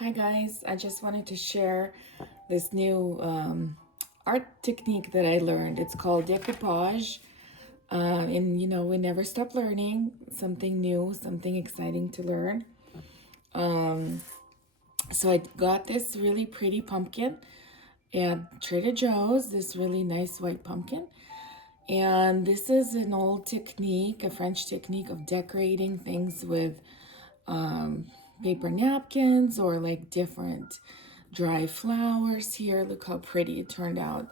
Hi guys, I just wanted to share this new art technique that I learned. It's called decoupage. And we never stop learning something new, something exciting to learn. So I got this really pretty pumpkin at Trader Joe's, this really nice white pumpkin. And this is an old technique, a French technique of decorating things with paper napkins or like different dry flowers here. Look how pretty it turned out.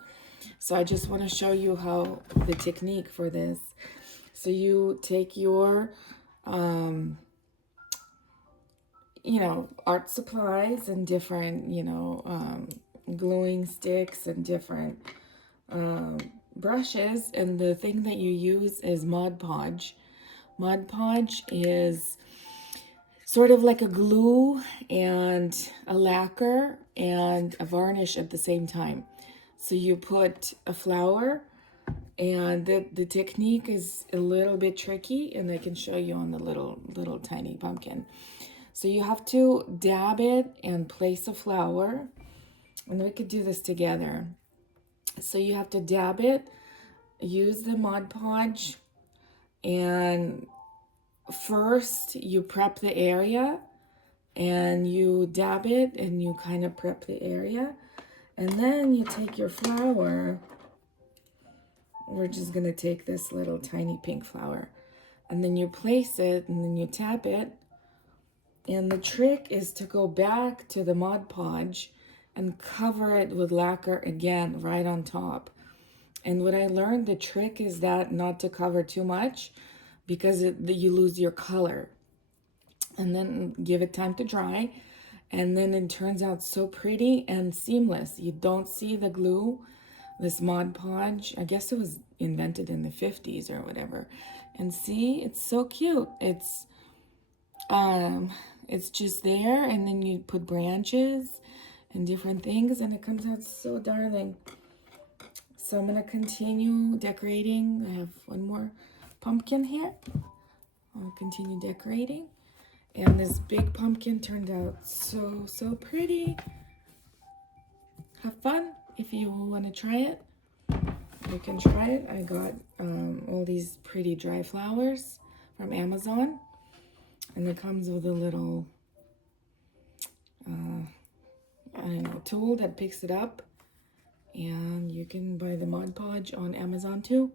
So I just want to show you how the technique for this. So you take your art supplies and different gluing sticks and different brushes, and the thing that you use is Mod Podge. Mod Podge is sort of like a glue and a lacquer and a varnish at the same time. So you put a flower, and the technique is a little bit tricky, and I can show you on the little tiny pumpkin. So you have to dab it and place a flower, and we could do this together. So you have to dab it, use the Mod Podge, and first you prep the area and you dab it and you kind of prep the area, and then you take your flower. We're just gonna take this little tiny pink flower, and then you place it and then you tap it, and the trick is to go back to the Mod Podge and cover it with lacquer again right on top. And what I learned, the trick is that not to cover too much because you lose your color, and then give it time to dry, and then it turns out so pretty and seamless. You don't see the glue. This Mod Podge, I guess it was invented in the 50s or whatever. And see, it's so cute. It's just there, and then you put branches and different things, and it comes out so darling. So I'm gonna continue decorating. I have one more pumpkin here. I'll continue decorating. And this big pumpkin turned out so pretty. Have fun. If you want to try it, you can try it. I got all these pretty dry flowers from Amazon, and it comes with a little I don't know, tool that picks it up, and you can buy the Mod Podge on Amazon too.